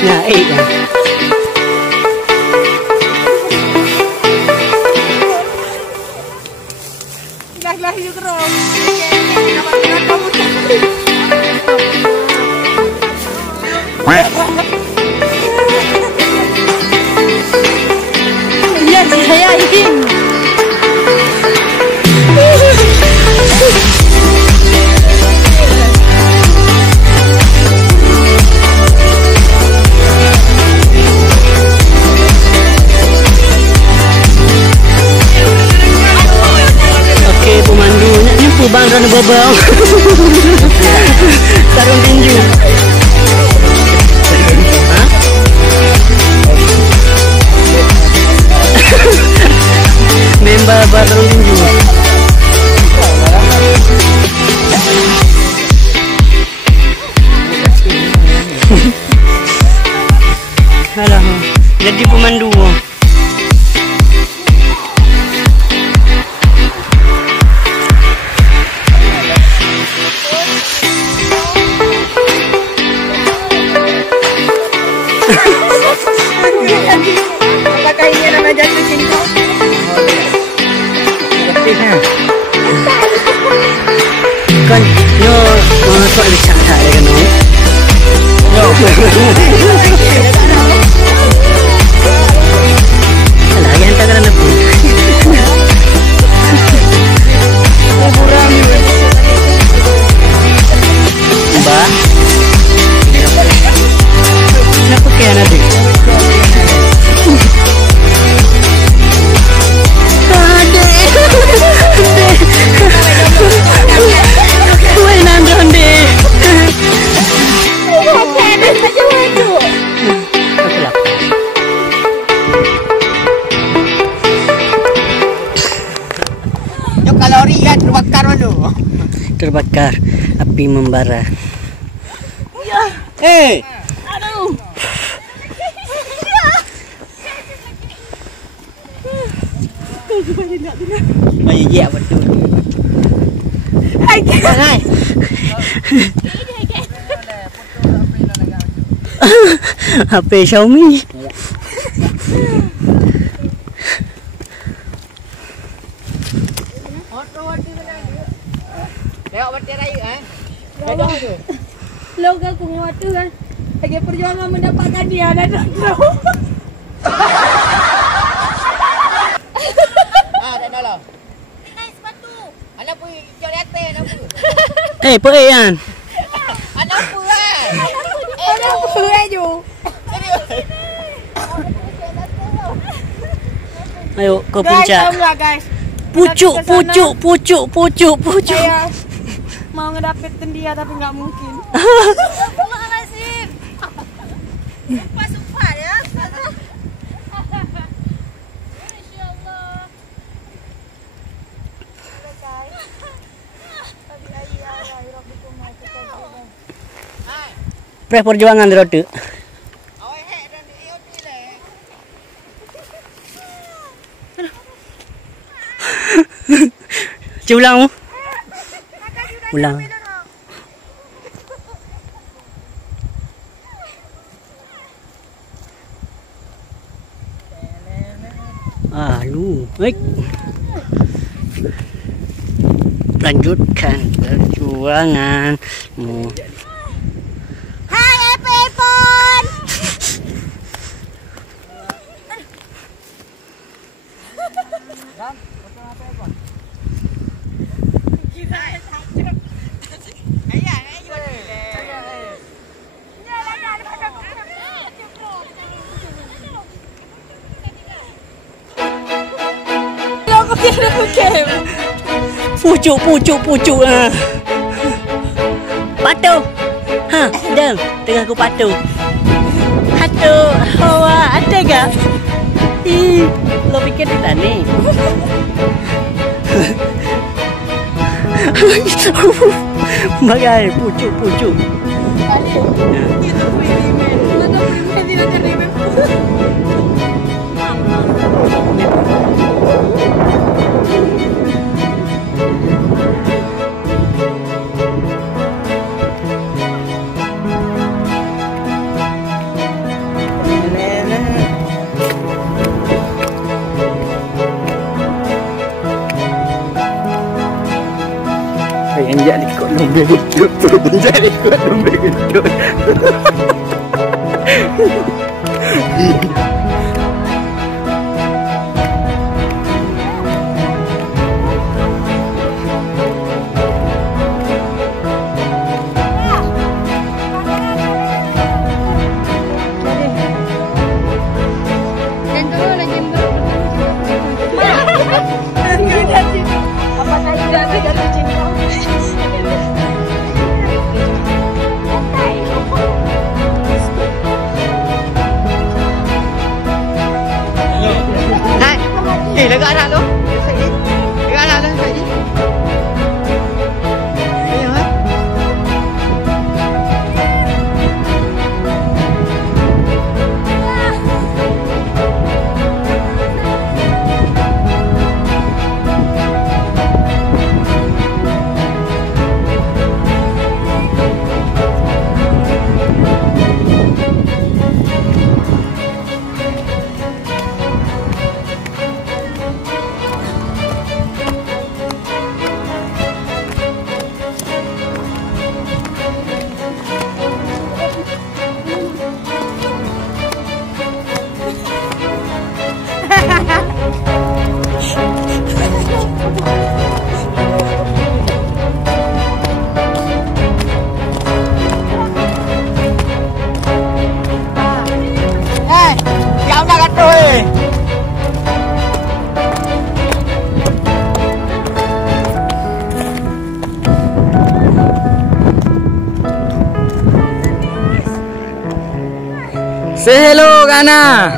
Naik ya. Lah yuk kerong. Iya saya ingin. Bang Rana Babang sarung tinju. Member sarung tinju. Alah, jadi pemandu. Apakah ini nama jatuh cinta? Kan, no, masuk di sana ada kan? No. Alah, yang tak kena pun. Mbak, kenapa kaya nanti? Kalori kan terbakar dulu. Terbakar, api membara. Aduh. Iya betul. Hai. HP Xiaomi. Loga kuat tu kan. Lagi perjuangan mendapatkan dia dan tahu. Dah dah. Sepatu. Anak pun hijau atas apa? Apa yan? Anak apa kan? Anak apa ju? Ayo ke Guys, puncak. tahu nggak guys? Pucuk. Saya mau ngedapetin dia tapi nggak mungkin. Astagfirullahaladzim. Sumpah ya. Masya Allah. Pre perjuangan rotu. Ulang. Ulang. Lu. Baik. Lanjutkan perjuanganmu. Hai Epon. Pucuk patuh. Deng, tengah aku patuh. Hawa ada gak? Lo pikir kita nih? Bagai pucuk. Jangan ikut lumba gendut. Jangan ikut lumba gendut. Lega anak tu. Lega anak tu. Say hello, Gana.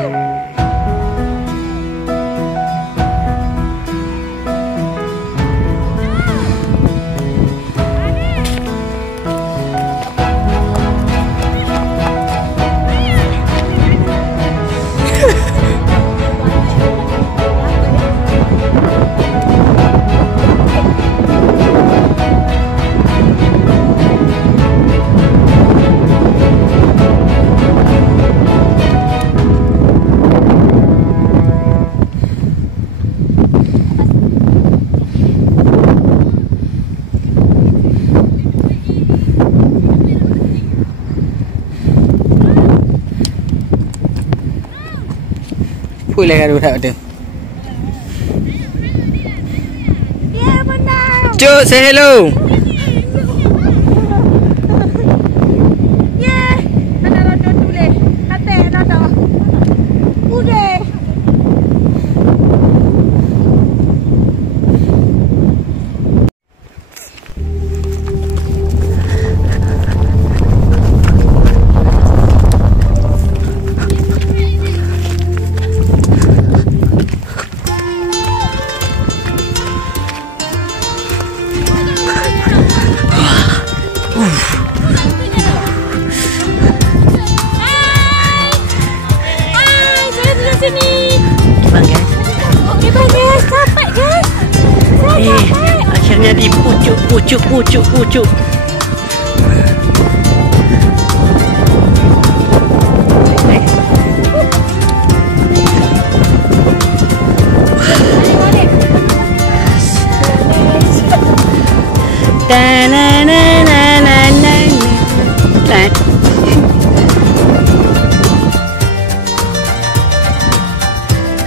Boleh kan budak tu. Ya, benar. Cuk, say hello. Ya, anak rodo tulis. Kata rodo. Udah. Akhirnya di pucuk.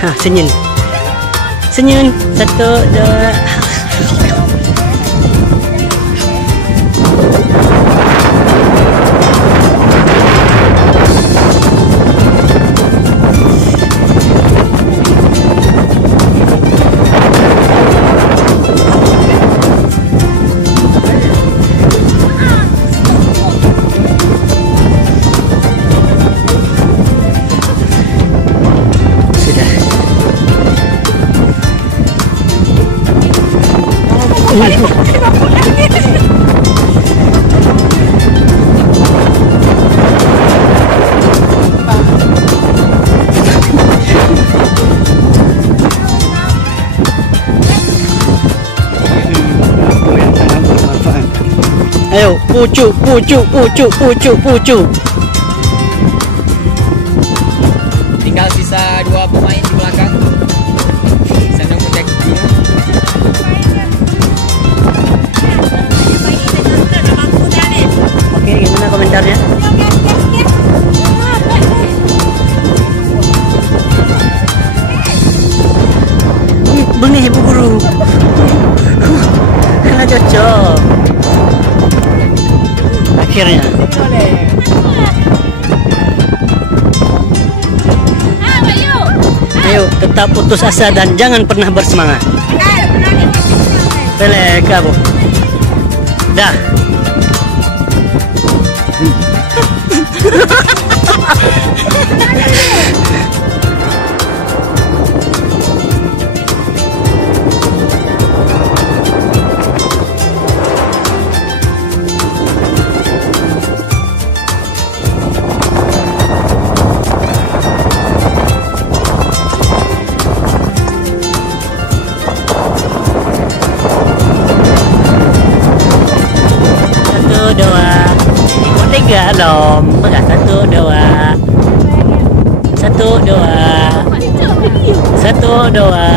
Ha, senyum. 1, 2. Ayo, pucuk. Tinggal sisa 2 pemain di belakang. Senang mendekat. pacarnya. Bengi ibu guru. Nggak cocok. Akhirnya. Ayo tetap putus asa dan jangan pernah bersemangat. Pelek kamu. Dah. Tiga dong, enggak satu dua, satu dua, satu dua.